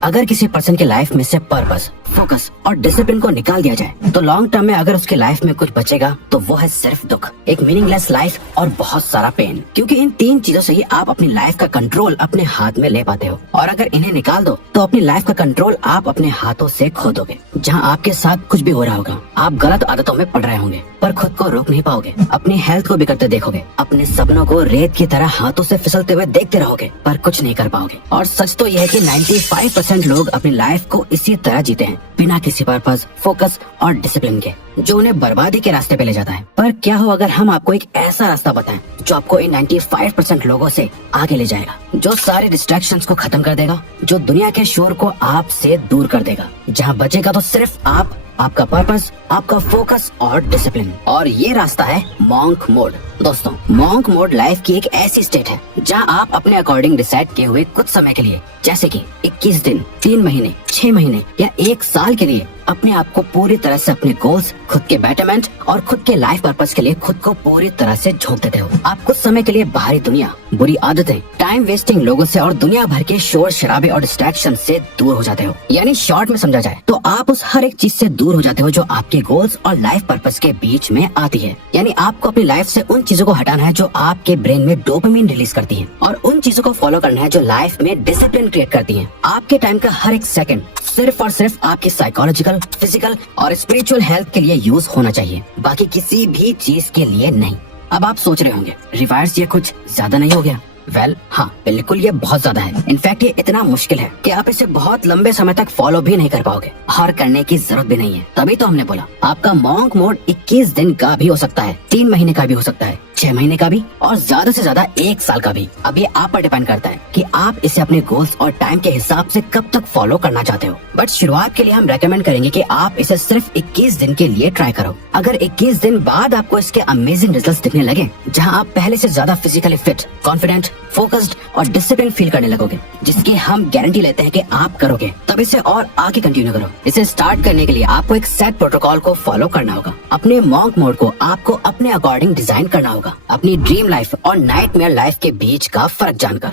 अगर किसी पर्सन की लाइफ में से पर्पस, फोकस और डिसिप्लिन को निकाल दिया जाए तो लॉन्ग टर्म में अगर उसकी लाइफ में कुछ बचेगा तो वो है सिर्फ दुख, एक मीनिंगलेस लाइफ और बहुत सारा पेन। क्योंकि इन तीन चीजों से ही आप अपनी लाइफ का कंट्रोल अपने हाथ में ले पाते हो, और अगर इन्हें निकाल दो तो अपनी लाइफ का कंट्रोल आप अपने हाथों से खो दोगे। जहाँ आपके साथ कुछ भी हो रहा होगा, आप गलत आदतों में पड़ रहे होंगे पर खुद को रोक नहीं पाओगे, अपनी हेल्थ को बिगड़ते देखोगे, अपने सपनों को रेत की तरह हाथों से फिसलते हुए देखते रहोगे पर कुछ नहीं कर पाओगे। और सच तो यह है कि 95% लोग अपनी लाइफ को इसी तरह जीते हैं, बिना किसी पर्पस, फोकस और डिसिप्लिन के, जो उन्हें बर्बादी के रास्ते पे ले जाता है। पर क्या हो अगर हम आपको एक ऐसा रास्ता बताएं जो आपको इन 95% लोगों से आगे ले जाएगा, जो सारे डिस्ट्रैक्शंस को खत्म कर देगा, जो दुनिया के शोर को आपसे दूर कर देगा, जहां बचेगा तो सिर्फ आप, आपका पर्पस, आपका फोकस और डिसिप्लिन। और ये रास्ता है मॉन्क मोड। दोस्तों, मॉन्क मोड लाइफ की एक ऐसी स्टेट है जहां आप अपने अकॉर्डिंग डिसाइड किए हुए कुछ समय के लिए, जैसे कि 21 दिन, 3 महीने, 6 महीने या 1 साल के लिए अपने आप को पूरी तरह से अपने गोल्स, खुद के बेटरमेंट और खुद के लाइफ पर्पस के लिए खुद को पूरी तरह से झोंक देते हो। आप कुछ समय के लिए बाहरी दुनिया, बुरी आदतें, टाइम वेस्टिंग लोगों से और दुनिया भर के शोर शराबे और डिस्ट्रैक्शन से दूर हो जाते हो। यानी शॉर्ट में समझा जाए तो आप उस हर एक चीज से दूर हो जाते हो जो आपके गोल्स और लाइफ पर्पस के बीच में आती है। यानी आपको अपनी लाइफ से उन चीजों को हटाना है जो आपके ब्रेन में डोपामिन रिलीज करती है, और उन चीजों को फॉलो करना है जो लाइफ में डिसिप्लिन क्रिएट करती है। आपके टाइम का हर एक सेकंड सिर्फ और सिर्फ आपकी साइकोलॉजिकल, फिजिकल और स्पिरिचुअल हेल्थ के लिए यूज होना चाहिए, बाकी किसी भी चीज के लिए नहीं। अब आप सोच रहे होंगे, रिवायर्स ये कुछ ज्यादा नहीं हो गया? हाँ, बिल्कुल ये बहुत ज्यादा है। इनफैक्ट ये इतना मुश्किल है कि आप इसे बहुत लंबे समय तक फॉलो भी नहीं कर पाओगे, और करने की जरूरत भी नहीं है। तभी तो हमने बोला आपका मॉन्क मोड 21 दिन का भी हो सकता है, 3 महीने का भी हो सकता है, 6 महीने का भी, और ज्यादा से ज्यादा 1 साल का भी। अब ये आप पर डिपेंड करता है कि आप इसे अपने गोल्स और टाइम के हिसाब से कब तक फॉलो करना चाहते हो। बट शुरुआत के लिए हम रेकमेंड करेंगे कि आप इसे सिर्फ 21 दिन के लिए ट्राई करो। अगर 21 दिन बाद आपको इसके अमेजिंग रिजल्ट्स दिखने लगे, जहां आप पहले से ज्यादा फिजिकली फिट, कॉन्फिडेंट, फोकस्ड और डिसिप्लिन फील करने लगोगे, जिसकी हम गारंटी लेते हैं कि आप करोगे, तब इसे और आगे कंटिन्यू करो। इसे स्टार्ट करने के लिए आपको एक सेट प्रोटोकॉल को फॉलो करना होगा। अपने मॉन्क मोड को आपको अपने अकॉर्डिंग डिजाइन करना होगा, अपनी ड्रीम लाइफ और नाइटमेयर लाइफ के बीच का फर्क जानकर।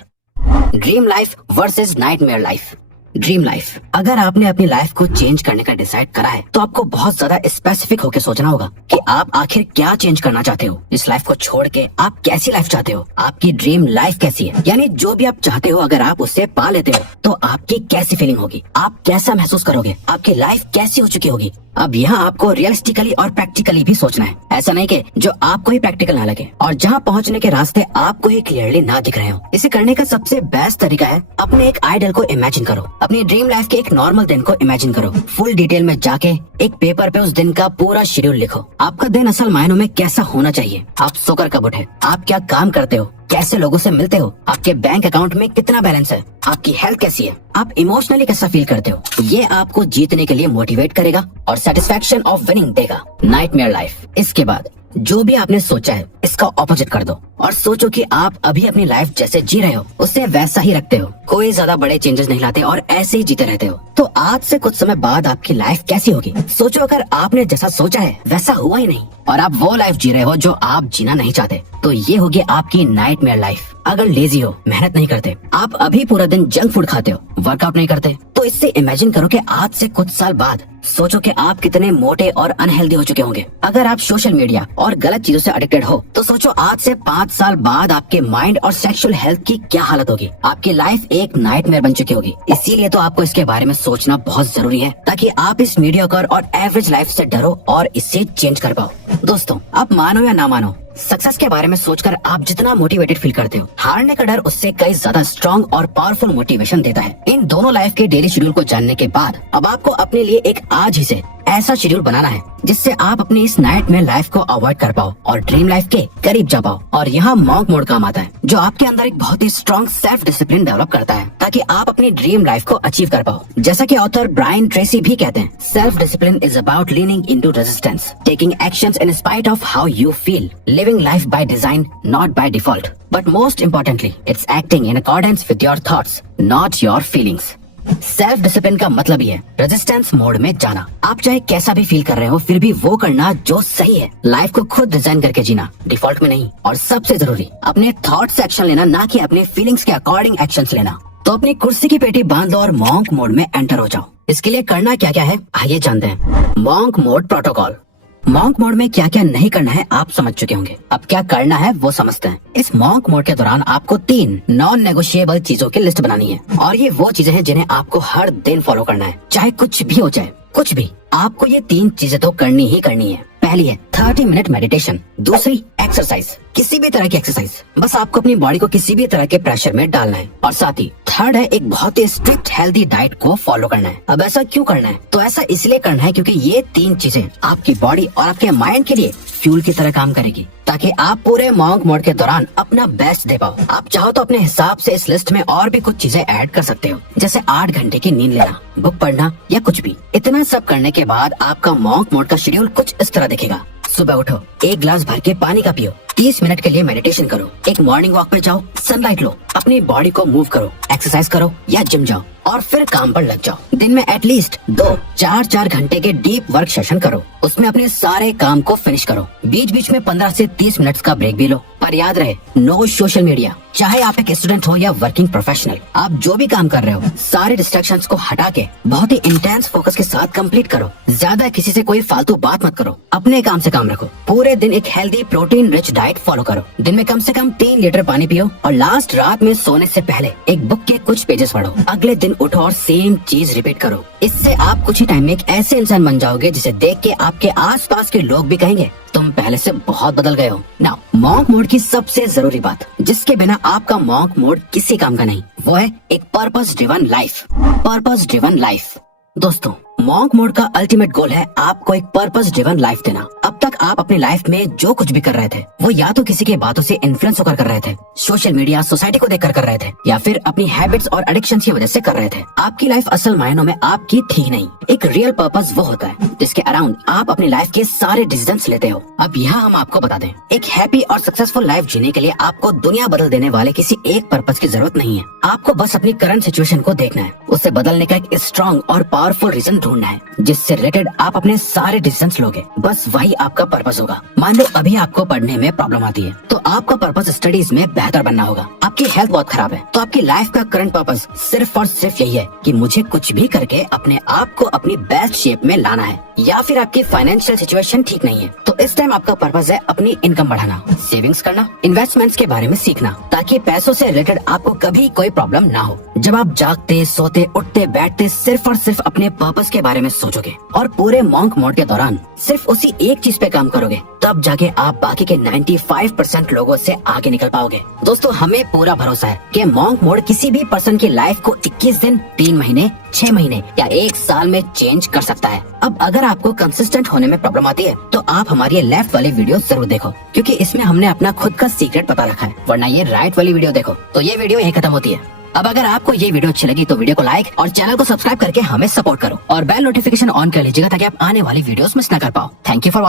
Dream life versus nightmare life. Dream life, अगर आपने अपनी लाइफ को चेंज करने का डिसाइड करा है तो आपको बहुत ज्यादा स्पेसिफिक होकर सोचना होगा कि आप आखिर क्या चेंज करना चाहते हो। इस लाइफ को छोड़ के आप कैसी लाइफ चाहते हो, आपकी ड्रीम लाइफ कैसी है। यानी जो भी आप चाहते हो अगर आप उससे पा लेते हो तो आपकी कैसी फीलिंग होगी, आप कैसा महसूस करोगे, आपकी लाइफ कैसी हो चुकी होगी। अब यहाँ आपको रियलिस्टिकली और प्रैक्टिकली भी सोचना है। ऐसा नहीं कि जो आपको ही प्रैक्टिकल ना लगे और जहाँ पहुँचने के रास्ते आपको ही क्लियरली ना दिख रहे हो। इसे करने का सबसे बेस्ट तरीका है अपने एक आइडल को इमेजिन करो। अपनी ड्रीम लाइफ के एक नॉर्मल दिन को इमेजिन करो। फुल डिटेल में जाके एक पेपर पे उस दिन का पूरा शेड्यूल लिखो। आपका दिन असल मायनों में कैसा होना चाहिए। आप सोकर कब उठे, आप क्या काम करते हो, कैसे लोगों से मिलते हो, आपके बैंक अकाउंट में कितना बैलेंस है, आपकी हेल्थ कैसी है, आप इमोशनली कैसा फील करते हो। ये आपको जीतने के लिए मोटिवेट करेगा और सेटिस्फैक्शन ऑफ विनिंग देगा। Nightmare life. इसके बाद जो भी आपने सोचा है इसका ऑपोजिट कर दो और सोचो कि आप अभी अपनी लाइफ जैसे जी रहे हो उससे वैसा ही रखते हो, कोई ज्यादा बड़े चेंजेस नहीं लाते और ऐसे ही जीते रहते हो। तो आज से कुछ समय बाद आपकी लाइफ कैसी होगी। सोचो अगर आपने जैसा सोचा है वैसा हुआ ही नहीं और आप वो लाइफ जी रहे हो जो आप जीना नहीं चाहते, तो ये होगी आपकी नाइटमेयर लाइफ। अगर लेजी हो, मेहनत नहीं करते, आप अभी पूरा दिन जंक फूड खाते हो, वर्कआउट नहीं करते, तो इससे इमेजिन करो कि आज से कुछ साल बाद सोचो कि आप कितने मोटे और अनहेल्दी हो चुके होंगे। अगर आप सोशल मीडिया और गलत चीजों से एडिक्टेड हो तो सोचो आज से 5 साल बाद आपके माइंड और सेक्सुअल हेल्थ की क्या हालत होगी। आपकी लाइफ एक नाइटमेयर बन चुकी होगी। इसीलिए तो आपको इसके बारे में सोचना बहुत जरूरी है ताकि आप इस मीडियोकर और एवरेज लाइफ से डरो और इससे चेंज कर पाओ। दोस्तों, आप मानो या ना मानो, सक्सेस के बारे में सोचकर आप जितना मोटिवेटेड फील करते हो, हारने का डर उससे कई ज्यादा स्ट्रॉन्ग और पावरफुल मोटिवेशन देता है। इन दोनों लाइफ के डेली शेड्यूल को जानने के बाद अब आपको अपने लिए एक आज ही से ऐसा शेड्यूल बनाना है जिससे आप अपनी इस नाइटमेयर लाइफ को अवॉइड कर पाओ और ड्रीम लाइफ के करीब जा पाओ। और यहाँ मॉन्क मोड काम आता है जो आपके अंदर एक बहुत ही स्ट्रॉन्ग सेल्फ डिसिप्लिन डेवलप करता है ताकि आप अपनी ड्रीम लाइफ को अचीव कर पाओ। जैसा कि ऑथर ब्रायन ट्रेसी भी कहते हैं, self discipline is about leaning into resistance, taking actions in spite of how you feel, living life by design not by default, but most importantly it's acting in accordance with your thoughts not your feelings. Self discipline का मतलब ही है resistance mode में जाना। आप चाहे कैसा भी feel कर रहे हो फिर भी वो करना जो सही है। लाइफ को खुद डिजाइन करके जीना, डिफॉल्ट में नहीं। और सबसे जरूरी, अपने थॉट से एक्शन लेना, ना कि अपने फीलिंग्स के अकॉर्डिंग एक्शंस लेना। तो अपनी कुर्सी की पेटी बांध लो और मॉन्क मोड में एंटर हो जाओ। इसके लिए करना क्या क्या है आइए जानते हैं। Monk mode protocol. Monk mode में क्या क्या नहीं करना है आप समझ चुके होंगे, अब क्या करना है वो समझते हैं। इस मॉन्क मोड के दौरान आपको 3 नॉन नेगोशिएबल चीजों की लिस्ट बनानी है और ये वो चीजें हैं जिन्हें आपको हर दिन फॉलो करना है, चाहे कुछ भी हो जाए। कुछ भी, आपको ये 3 चीजें तो करनी ही करनी है। पहली है 30 मिनट मेडिटेशन। दूसरी एक्सरसाइज, किसी भी तरह की एक्सरसाइज, बस आपको अपनी बॉडी को किसी भी तरह के प्रेशर में डालना है। और साथ ही थर्ड है एक बहुत ही स्ट्रिक्ट हेल्दी डाइट को फॉलो करना है। अब ऐसा क्यों करना है? तो ऐसा इसलिए करना है क्योंकि ये 3 चीजें आपकी बॉडी और आपके माइंड के लिए फ्यूल की तरह काम करेगी, ताकि आप पूरे मॉन्क मोड के दौरान अपना बेस्ट दे पाओ। आप चाहो तो अपने हिसाब से इस लिस्ट में और भी कुछ चीजें ऐड कर सकते हो, जैसे 8 घंटे की नींद लेना, बुक पढ़ना या कुछ भी। इतना सब करने के बाद आपका मॉन्क मोड का शेड्यूल कुछ इस तरह दिखेगा। सुबह उठो, 1 गिलास भर के पानी का पियो, 30 मिनट के लिए मेडिटेशन करो, एक मॉर्निंग वॉक पे जाओ, सनलाइट लो, अपनी बॉडी को मूव करो, एक्सरसाइज करो या जिम जाओ और फिर काम पर लग जाओ। दिन में एटलीस्ट 2-4 घंटे के डीप वर्क सेशन करो, उसमें अपने सारे काम को फिनिश करो। बीच बीच में 15 से 30 मिनट का ब्रेक भी लो, पर याद रहे नो सोशल मीडिया। चाहे आप एक स्टूडेंट हो या वर्किंग प्रोफेशनल, आप जो भी काम कर रहे हो सारे डिस्ट्रैक्शंस को हटा के बहुत ही इंटेंस फोकस के साथ कंप्लीट करो। ज्यादा किसी से कोई फालतू बात मत करो, अपने काम से काम रखो। पूरे दिन एक healthy protein rich diet follow करो, दिन में कम से कम 3 लीटर पानी पियो और लास्ट रात में सोने से पहले एक बुक के कुछ पेजेस पढ़ो। अगले दिन उठो और सेम चीज रिपीट करो। इससे आप कुछ ही टाइम में एक ऐसे इंसान बन जाओगे जिसे देख के आपके आसपास के लोग भी कहेंगे तुम पहले से बहुत बदल गए हो। नाउ मॉन्क मोड की सबसे जरूरी बात, जिसके बिना आपका मॉन्क मोड किसी काम का नहीं, वो है एक purpose driven life. Purpose driven life. दोस्तों, मॉन्क मोड का अल्टीमेट गोल है आपको एक पर्पस ड्रिवन लाइफ देना। अब तक आप अपनी लाइफ में जो कुछ भी कर रहे थे वो या तो किसी के बातों से इन्फ्लुएंस होकर कर रहे थे, सोशल मीडिया सोसाइटी को देखकर कर रहे थे, या फिर अपनी हैबिट्स और एडिक्शंस की वजह से कर रहे थे। आपकी लाइफ असल मायनों में आपकी थी नहीं। एक रियल पर्पस वो होता है जिसके अराउंड आप अपनी लाइफ के सारे डिसीजंस लेते हो। अब यहाँ हम आपको बता दें, एक हैप्पी और सक्सेसफुल लाइफ जीने के लिए आपको दुनिया बदल देने वाले किसी एक पर्पस की जरूरत नहीं है। आपको बस अपनी करंट सिचुएशन को देखना है, उसे बदलने का एक स्ट्रॉन्ग और पावरफुल रीजन ढूंढना है जिससे रिलेटेड आप अपने सारे डिसीजंस लोगे। बस वही आपका पर्पस होगा। मान लो अभी आपको पढ़ने में प्रॉब्लम आती है, तो आपका पर्पस स्टडीज में बेहतर बनना होगा। आपकी हेल्थ बहुत खराब है, तो आपकी लाइफ का करंट पर्पस सिर्फ और सिर्फ यही है कि मुझे कुछ भी करके अपने आप को अपनी बेस्ट शेप में लाना है। या फिर आपकी फाइनेंशियल सिचुएशन ठीक नहीं है, तो इस टाइम आपका पर्पस है अपनी इनकम बढ़ाना, सेविंग्स करना, इन्वेस्टमेंट्स के बारे में सीखना, ताकि पैसों से रिलेटेड आपको कभी कोई प्रॉब्लम ना हो। जब आप जागते, सोते, उठते, बैठते सिर्फ और सिर्फ अपने पर्पस के बारे में सोचोगे और पूरे मॉन्क मोड के दौरान सिर्फ उसी एक चीज पे काम करोगे, तब जाके आप बाकी के 95% लोगों से आगे निकल पाओगे। दोस्तों, हमें पूरा भरोसा है कि मॉन्क मोड किसी भी पर्सन की लाइफ को 21 दिन, 3 महीने, 6 महीने या 1 साल में चेंज कर सकता है। अब अगर आपको कंसिस्टेंट होने में प्रॉब्लम आती है, तो आप हमारी लेफ्ट वाली वीडियो जरूर देखो, क्योंकि इसमें हमने अपना खुद का सीक्रेट पता रखा है। वरना ये राइट वाली वीडियो देखो तो ये वीडियो यहीं खत्म होती है। अब अगर आपको ये वीडियो अच्छी लगी तो वीडियो को लाइक और चैनल को सब्सक्राइब करके हमें सपोर्ट करो और बेल नोटिफिकेशन ऑन कर लीजिएगा, ताकि आप आने वाली वीडियोस मिस ना कर पाओ। Thank you for